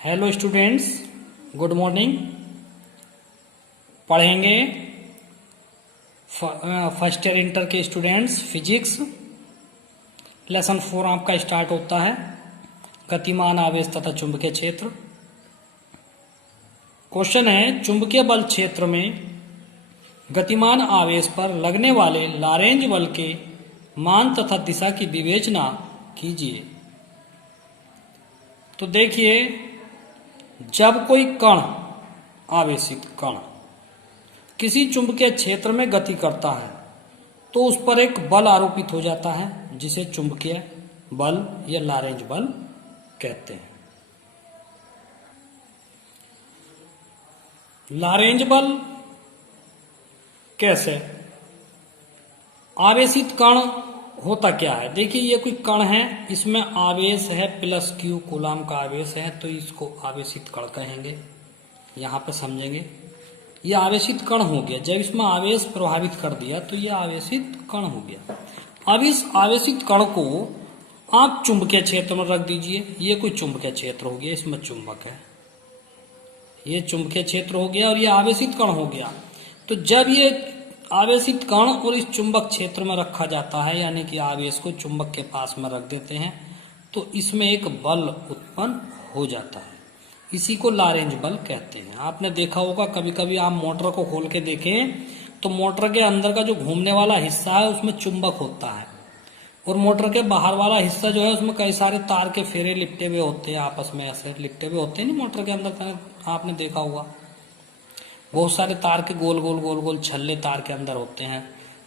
Hello students, good morning. पढ़ेंगे first year inter के students physics. Lesson 4 आपका start होता है, गतिमान आवेश तथा चुंबकीय क्षेत्र। क्वेश्चन है, चुंबकीय बल क्षेत्र में गतिमान आवेश पर लगने वाले लॉरेंज बल के मान तथा दिशा की विवेचना कीजिए। तो देखिए, जब कोई कण, आवेशित कण किसी चुंबकीय क्षेत्र में गति करता है तो उस पर एक बल आरोपित हो जाता है जिसे चुंबकीय बल या लॉरेंज बल कहते हैं। लॉरेंज बल कैसे? आवेशित कण होता क्या है? देखिए, ये कोई कण है, इसमें आवेश है +q कूलाम का आवेश है, तो इसको आवेशित कण कहेंगे। यहां पे समझेंगे, ये आवेशित कण हो गया। जब इसमें आवेश प्रभावित कर दिया तो ये आवेशित कण हो गया। अब इस आवेशित कण को आप चुंबकीय क्षेत्र में रख दीजिए। ये कोई चुंबकीय क्षेत्र हो गया, इसमें चुंबक है, ये चुंबकीय क्षेत्र हो गया और ये आवेशित कण हो गया। तो जब ये आवेशित कण और इस चुंबक क्षेत्र में रखा जाता है, यानी कि आवेश को चुंबक के पास में रख देते हैं, तो इसमें एक बल उत्पन्न हो जाता है। इसी को लॉरेंज बल कहते हैं। आपने देखा होगा, कभी कभी आप मोटर को खोल के देखें तो मोटर के अंदर का जो घूमने वाला हिस्सा है उसमें चुंबक होता है, और मोटर के बाहर वाला हिस्सा जो है उसमें कई सारे तार के फेरे लिपटे हुए होते हैं, आपस में ऐसे लिपटे हुए होते हैं। नहीं, मोटर के अंदर आपने देखा होगा, बहुत सारे तार के गोल गोल गोल गोल छल्ले तार के अंदर होते हैं।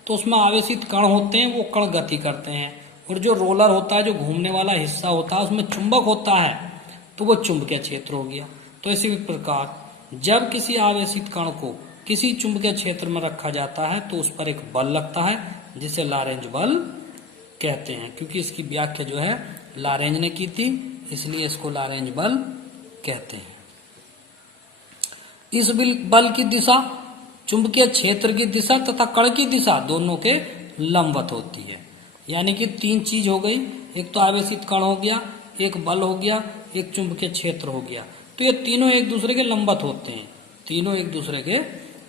तो उसमें आवेशित कण होते हैं, वो कण गति करते हैं, और जो रोलर होता है, जो घूमने वाला हिस्सा होता है, उसमें चुंबक होता है, तो वो चुंबकीय क्षेत्र हो गया। तो इसी प्रकार जब किसी आवेशित कण को किसी चुंबकीय क्षेत्र में रखा जाता है तो उस पर एक बल लगता है जिसे लॉरेंज बल कहते हैं। क्योंकि इसकी व्याख्या जो है लॉरेंज ने की थी, इसलिए इसको लॉरेंज बल कहते हैं। इस बल की दिशा चुंबकीय क्षेत्र की दिशा तथा कण की दिशा दोनों के लंबवत होती है। यानी कि 3 चीज हो गई, एक तो आवेशित कण हो गया, एक बल हो गया, एक चुंबकीय क्षेत्र हो गया। तो ये तीनों एक दूसरे के लंबवत होते हैं, तीनों एक दूसरे के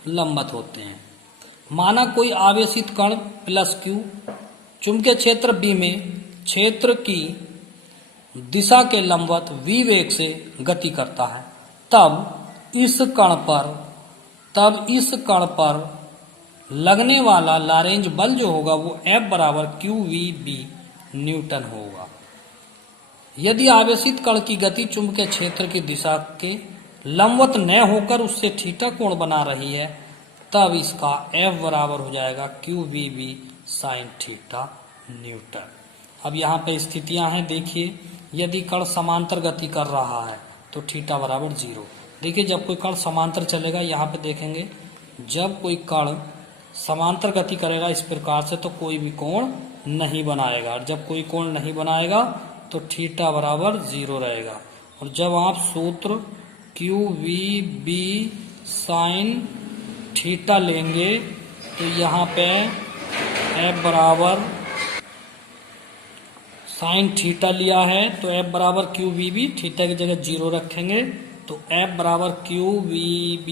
लंबवत होते हैं। माना कोई आवेशित कण +q चुंबकीय क्षेत्र B में क्षेत्र की दिशा के लंबवत v वेग से गति करता है, तब इस कण पर लगने वाला लॉरेंज बल जो होगा वो F बराबर QVB न्यूटन होगा। यदि आवेशित कण की गति चुंबकीय क्षेत्र की दिशा के लंबवत न होकर उससे थीटा कोण बना रही है, तब इसका F बराबर हो जाएगा QVB साइन थीटा न्यूटन। अब यहाँ पे स्थितियां हैं, देखिए, यदि कण समांतर गति कर रहा है तो थीटा बराबर 0। देखिए, जब कोई कण समांतर चलेगा, यहाँ पे देखेंगे, जब कोई कण समांतर गति करेगा इस प्रकार से तो कोई भी कोण नहीं बनाएगा, और जब कोई कोण नहीं बनाएगा तो थीटा बराबर 0 रहेगा। और जब आप सूत्र QVB साइन थीटा लेंगे तो यहाँ पे F बराबर साइन थीटा लिया है, तो F बराबर QVB, थीटा की जगह 0 रखेंगे, तो F बराबर QVB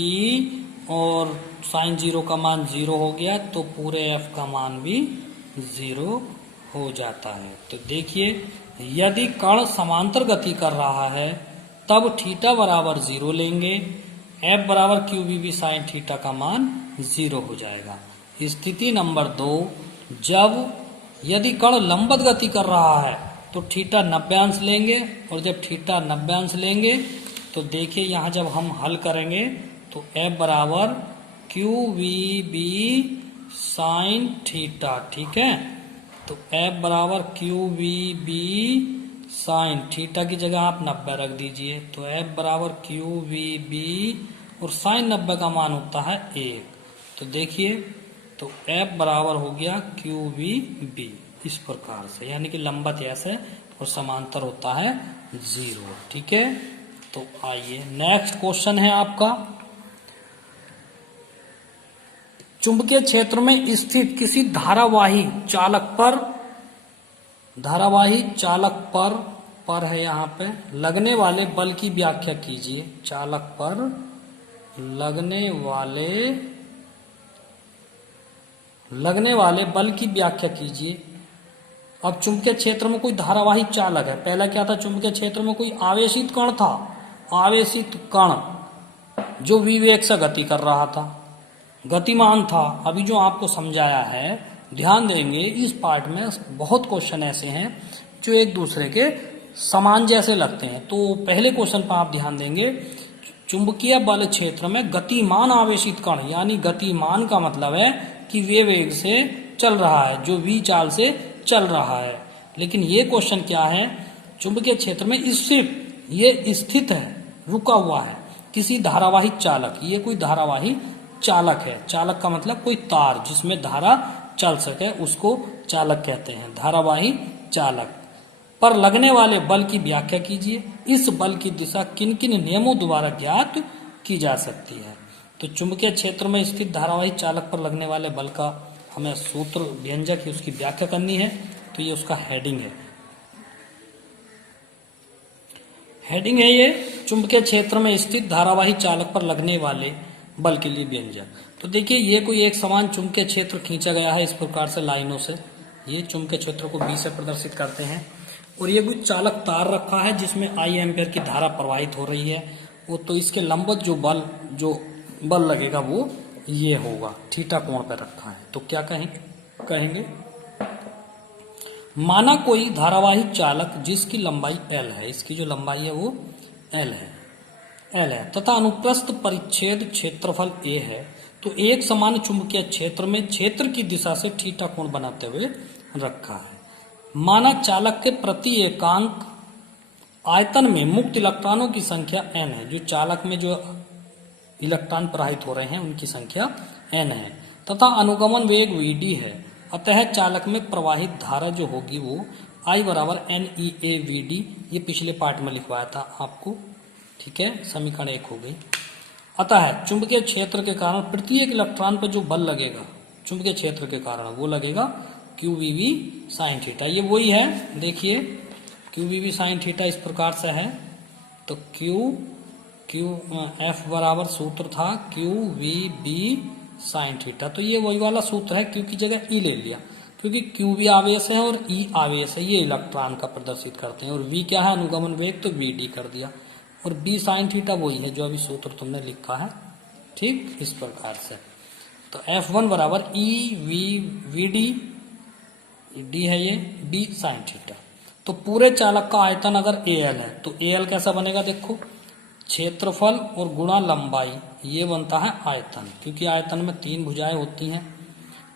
और साइन 0 का मान 0 हो गया, तो पूरे F का मान भी 0 हो जाता है। तो देखिए, यदि कण समांतर गति कर रहा है तब थीटा बराबर 0 लेंगे, F बराबर QVB साइन थीटा का मान 0 हो जाएगा। स्थिति नंबर 2, जब यदि कण लंबवत गति कर रहा है तो थीटा 90 अंश लेंगे, और जब थीटा 90 अंश लेंगे तो देखिए, यहाँ जब हम हल करेंगे तो F बराबर QVB साइन थीटा, ठीक है, तो F बराबर QVB साइन थीटा की जगह आप 90 रख दीजिए, तो F बराबर QVB और साइन 90 का मान होता है 1। तो देखिए, तो F बराबर हो गया QVB इस प्रकार से, यानी कि लंबवत ऐसे और समांतर होता है 0, ठीक है। तो आइए, नेक्स्ट क्वेश्चन है आपका, चुंबकीय क्षेत्र में स्थित किसी धारावाही चालक पर पर है यहाँ पे, लगने वाले बल की व्याख्या कीजिए। चालक पर लगने वाले बल की व्याख्या कीजिए। अब चुंबकीय क्षेत्र में कोई धारावाही चालक है। पहला क्या था, चुंबकीय क्षेत्र में कोई आवेशित कण था, आवेशित कण जो विवेक से गति कर रहा था, गतिमान था। अभी जो आपको समझाया है, ध्यान देंगे इस पार्ट में बहुत क्वेश्चन ऐसे हैं जो एक दूसरे के समान जैसे लगते हैं। तो पहले क्वेश्चन पर आप ध्यान देंगे, चुंबकीय बल क्षेत्र में गतिमान आवेशित कण, यानी गतिमान का मतलब है कि वे वेग से चल रहा है, जो v चाल से चल रहा है। लेकिन ये क्वेश्चन क्या है, चुंबकीय क्षेत्र में स्थिर, ये स्थित है, रुका हुआ है किसी धारावाही चालक। ये कोई धारावाही चालक है। चालक का मतलब कोई तार जिसमें धारा चल सके, उसको चालक कहते हैं, धारावाही चालक। पर लगने वाले बल की व्याख्या कीजिए। इस बल की दिशा किन किन नियमों द्वारा ज्ञात की जा सकती है। तो चुंबकीय क्षेत्र में स्थित धारावाही चालक पर लगने वाले बल का हमें सूत्र, व्यंजक, उसकी व्याख्या करनी है। तो ये उसका हेडिंग है। हेडिंग है ये, चुंबकीय क्षेत्र में स्थित धारावाही चालक पर लगने वाले बल के लिए व्यंजक। तो देखिए, ये कोई एक समान चुंबकीय क्षेत्र खींचा गया है इस प्रकार से लाइनों से। ये चुंबकीय क्षेत्र को बी से प्रदर्शित करते हैं और ये कुछ चालक तार रखा है जिसमें आई एम्पियर की धारा प्रवाहित हो रही है। वो तो इसके लंबवत जो बल लगेगा वो ये होगा, थीटा कोण पर रखा है। तो क्या कहेंगे माना कोई धारावाही चालक जिसकी लंबाई l है, इसकी जो लंबाई है वो l है तथा अनुप्रस्थ परिच्छेद क्षेत्रफल a है, तो एक समान चुंबकीय क्षेत्र में क्षेत्र की दिशा से थीटा कोण बनाते हुए रखा है। माना चालक के प्रति एकांक आयतन में मुक्त इलेक्ट्रॉनों की संख्या n है। जो चालक में जो इलेक्ट्रॉन प्रवाहित हो रहे हैं उनकी संख्या n है तथा अनुगमन वेग vd है। अतः चालक में प्रवाहित धारा जो होगी वो I बराबर NEAVD, ये पिछले पार्ट में लिखवाया था आपको, ठीक है, समीकरण 1 हो गई। अतः चुंबकीय क्षेत्र के कारण प्रत्येक इलेक्ट्रॉन पर जो बल लगेगा चुंबकीय क्षेत्र के कारण वो लगेगा QVV साइन थीटा। ये वही है, देखिए QVV साइन थीटा इस प्रकार से है। तो F बराबर सूत्र था QVB साइन थीटा। तो ये वही वाला सूत्र है, Q की जगह E ले लिया क्योंकि Q भी आवेश है और E आवेश है, ये इलेक्ट्रॉन का प्रदर्शित करते हैं। और V क्या है, अनुगमन वेग, तो VD कर दिया। और B साइन थीटा वही है जो अभी सूत्र तुमने लिखा है, ठीक, इस प्रकार से। तो F1 बराबर EVD, D है ये, B साइन थीटा। तो पूरे चालक का आयतन अगर AL है तो AL कैसा बनेगा, देखो, क्षेत्रफल और गुणा लंबाई, ये बनता है आयतन। क्योंकि आयतन में 3 भुजाएं होती हैं,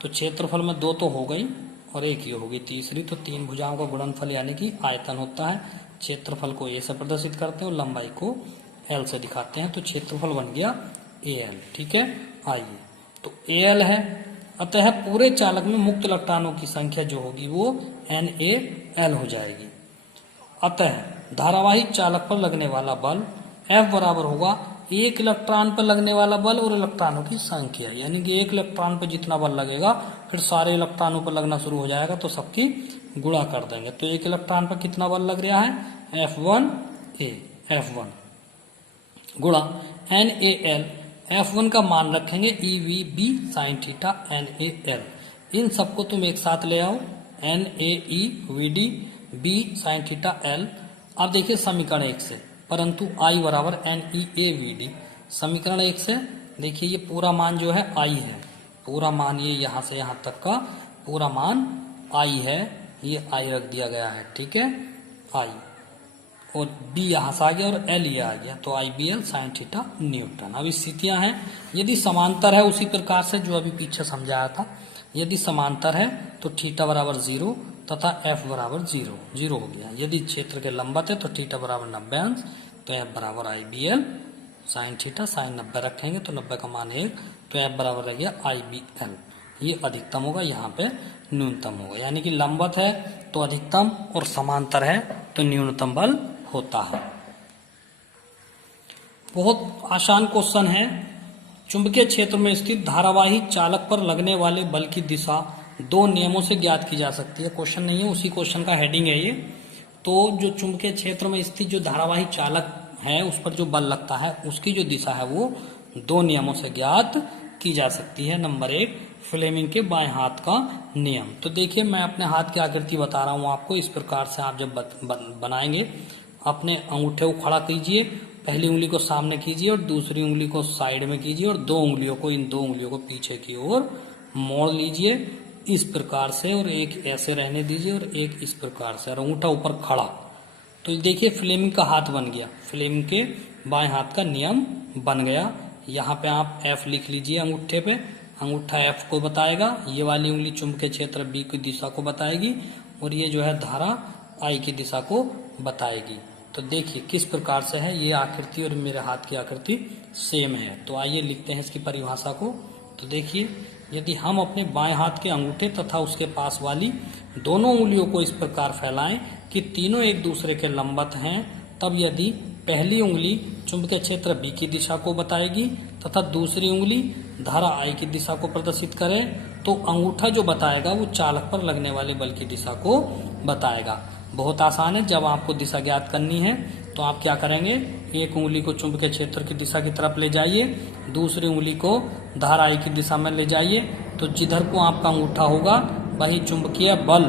तो क्षेत्रफल में 2 तो हो गई और 1 ये होगी तीसरी, तो 3 भुजाओं का गुणनफल यानी कि आयतन होता है। क्षेत्रफल को A से प्रदर्शित करते हैं और लंबाई को L से दिखाते हैं, तो क्षेत्रफल बन गया AL, ठीक है। आइए, तो AL है, अतः पूरे चालक में मुक्त इलेक्ट्रॉनों की संख्या जो होगी वो NaL हो जाएगी। अतः धारावाही चालक पर लगने वाला बल F बराबर होगा एक इलेक्ट्रॉन पर लगने वाला बल और इलेक्ट्रॉनों की संख्या, यानी कि एक इलेक्ट्रॉन पर जितना बल लगेगा फिर सारे इलेक्ट्रॉनों पर लगना शुरू हो जाएगा, तो सबकी गुणा कर देंगे। तो एक इलेक्ट्रॉन पर कितना बल लग रहा है, F1 गुणा NaL। F1 का मान रखेंगे EVB साइन थीटा NaL। इन सबको तुम एक साथ ले आओ, NaEVD B sine theta L। अब देखिए समीकरण 1 से, परंतु I बराबर NeAVD, समीकरण 1 से देखिए ये पूरा मान जो है I है, पूरा मान ये यहाँ से यहाँ तक का पूरा मान I है, ये I रख दिया गया है, ठीक है, I, और B यहाँ से आ गया और L ये आ गया, तो IBL साइन थीटा न्यूटन। अब स्थितियां हैं, यदि समांतर है उसी प्रकार से जो अभी पीछे समझाया था, यदि समांतर है तो थीटा बराबर 0 तथा F बराबर 0 हो गया। यदि क्षेत्र के लंबवत है तो थीटा बराबर 90 अंश, तो F बराबर IBL साइन थीटा, साइन 90 रखेंगे तो 90 का मान 1, तो F बराबर रह गया IBL। ये अधिकतम होगा, यहाँ पे न्यूनतम होगा, यानी कि लंबवत है तो अधिकतम और समांतर है तो न्यूनतम बल होता है। बहुत आसान क्वेश्चन है। चुंबकीय क्षेत्र में स्थित धारावाही चालक पर लगने वाले बल की दिशा 2 नियमों से ज्ञात की जा सकती है। क्वेश्चन नहीं है, उसी क्वेश्चन का हेडिंग है ये। तो जो चुंबकीय क्षेत्र में स्थित जो धारावाही चालक है उस पर जो बल लगता है उसकी जो दिशा है वो दो नियमों से ज्ञात की जा सकती है। नंबर 1, फ्लेमिंग के बाएं हाथ का नियम। तो देखिए मैं अपने हाथ की आकृति बता रहा हूं आपको। इस प्रकार से आप जब बनाएंगे, अपने अंगूठे को खड़ा कीजिए, पहली उंगली को सामने कीजिए और दूसरी उंगली को साइड में कीजिए और इन दो उंगलियों को पीछे की ओर मोड़ लीजिए इस प्रकार से, और एक ऐसे रहने दीजिए और एक इस प्रकार से, और अंगूठा ऊपर खड़ा। तो देखिए फ्लेमिंग का हाथ बन गया, फ्लेमिंग के बाएं हाथ का नियम बन गया। यहाँ पे आप F लिख लीजिए अंगूठे पे, अंगूठा F को बताएगा, ये वाली उंगली चुंबकीय क्षेत्र B की दिशा को बताएगी और ये जो है धारा I की दिशा को बताएगी। तो देखिए किस प्रकार से है ये आकृति और मेरे हाथ की आकृति सेम है। तो आइए लिखते हैं इसकी परिभाषा को। तो देखिए यदि हम अपने बाएं हाथ के अंगूठे तथा उसके पास वाली दोनों उंगलियों को इस प्रकार फैलाएं कि तीनों एक दूसरे के लंबवत हैं, तब यदि पहली उंगली चुंबकीय क्षेत्र B की दिशा को बताएगी तथा दूसरी उंगली धारा I की दिशा को प्रदर्शित करे, तो अंगूठा जो बताएगा वो चालक पर लगने वाले बल की दिशा को बताएगा। बहुत आसान है। जब आपको दिशा ज्ञात करनी है तो आप क्या करेंगे, एक उंगली को चुंबकीय क्षेत्र की दिशा की तरफ ले जाइए, दूसरी उंगली को धारा I की दिशा में ले जाइए, तो जिधर को आपका अंगूठा होगा वही चुंबकीय बल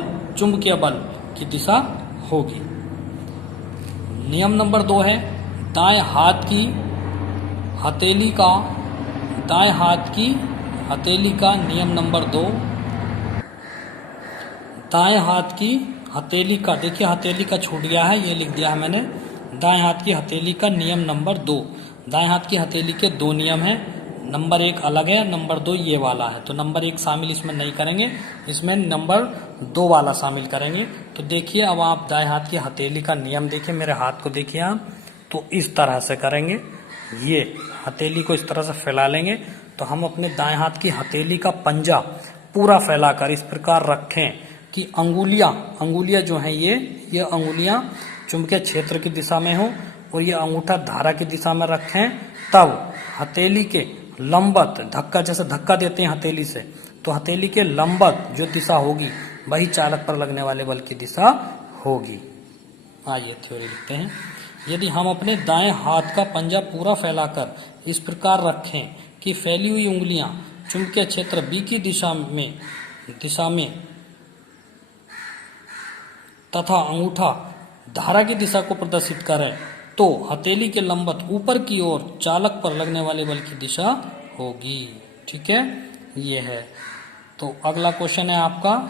की दिशा होगी। नियम नंबर 2 है दाएं हाथ की हथेली का नियम नंबर 2। दाएं हाथ की हथेली का, देखिए हथेली का छूट गया है, ये लिख दिया है मैंने। दाएं हाथ की हथेली का नियम नंबर 2। दाएं हाथ की हथेली के 2 नियम हैं, नंबर 1 अलग है, नंबर 2 ये वाला है। तो नंबर 1 शामिल इसमें नहीं करेंगे, इसमें नंबर 2 वाला शामिल करेंगे। तो देखिए अब आप दाएं हाथ की हथेली का नियम देखिए, मेरे हाथ को देखिए आप, तो इस तरह से करेंगे, ये हथेली को इस तरह से फैला लेंगे। तो हम अपने दाएं हाथ की हथेली का पंजा पूरा फैलाकर इस प्रकार रखें कि अंगुलियां जो हैं ये अंगुलियां चुंबकीय क्षेत्र की दिशा में हो और ये अंगूठा धारा की दिशा में रखें। तब हथेली के लंबवत जैसे धक्का देते हैं हथेली से, तो हथेली के लंबवत जो दिशा होगी वही चालक पर लगने वाले बल की दिशा होगी। आइए थ्योरी लिखते हैं। यदि हम अपने दाएं हाथ का पंजा पूरा फैलाकर इस प्रकार रखें कि फैली हुई उंगलियां चुंबकीय क्षेत्र B की दिशा में तथा अंगूठा धारा की दिशा को प्रदर्शित करें, तो हथेली के लंबवत ऊपर की ओर चालक पर लगने वाले बल की दिशा होगी। ठीक है, ये है। तो अगला क्वेश्चन है आपका,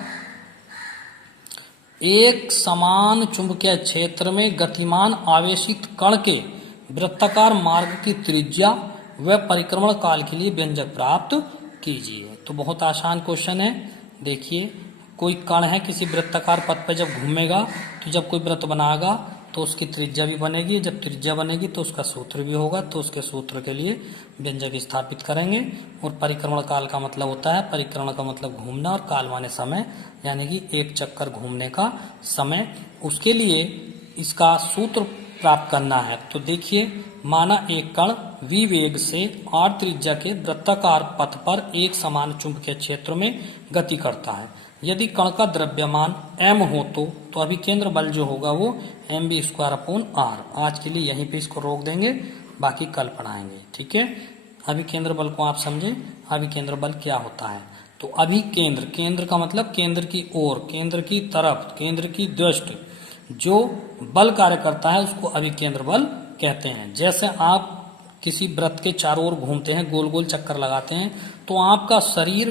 एक समान चुंबकीय क्षेत्र में गतिमान आवेशित कण के वृत्ताकार मार्ग की त्रिज्या व परिक्रमण काल के लिए व्यंजक प्राप्त कीजिए। तो बहुत आसान क्वेश्चन है। देखिए कोई कण है किसी वृत्ताकार पथ पर जब घूमेगा, तो जब कोई वृत्त बनाएगा तो उसकी त्रिज्या भी बनेगी, जब त्रिज्या बनेगी तो उसका सूत्र भी होगा, तो उसके सूत्र के लिए व्यंजक स्थापित करेंगे। और परिक्रमण काल का मतलब होता है, परिक्रमण का मतलब घूमना और काल माने समय, यानी कि एक चक्कर घूमने का समय। उसके लिए इसका सूत्र प्राप्त करना है। तो देखिए माना एक कण v वेग से r त्रिज्या के वृत्ताकार पथ पर एक समान चुंबकीय क्षेत्र में गति करता है। यदि कण का द्रव्यमान m हो तो अभिकेंद्र बल जो होगा वो mv²/r। आज के लिए यहीं पे इसको रोक देंगे, बाकी कल पढ़ाएंगे। ठीक है, अभिकेंद्र बल को आप समझे, अभिकेंद्र बल क्या होता है। तो केंद्र का मतलब केंद्र की ओर, केंद्र की तरफ, केंद्र की दृष्टि जो बल कार्य करता है उसको अभिकेंद्र बल कहते हैं। जैसे आप किसी वृत्त के चारों ओर घूमते हैं, गोल गोल चक्कर लगाते हैं, तो आपका शरीर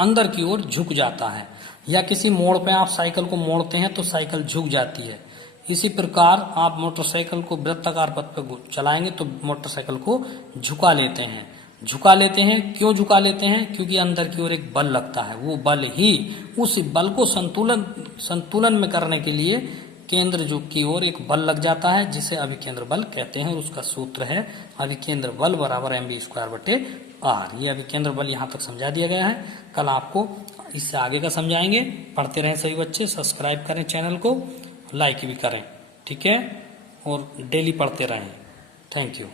अंदर की ओर झुक जाता है, या किसी मोड़ पे आप साइकिल को मोड़ते हैं तो साइकिल झुक जाती है। इसी प्रकार आप मोटरसाइकिल को वृत्ताकार पथ पर चलाएंगे तो मोटरसाइकिल को झुका लेते हैं। क्यों झुका लेते हैं? क्योंकि अंदर की ओर एक बल लगता है, वो बल ही उस बल को संतुलन में करने के लिए केंद्र जो की ओर एक बल लग जाता है, जिसे अभिकेंद्र बल कहते हैं। और उसका सूत्र है अभिकेंद्र बल बराबर mv²/r। ये अभिकेंद्र बल यहाँ तक समझा दिया गया है। कल आपको इससे आगे का समझाएंगे। पढ़ते रहें सभी बच्चे, सब्सक्राइब करें चैनल को, लाइक भी करें। ठीक है, और डेली पढ़ते रहें। Thank you.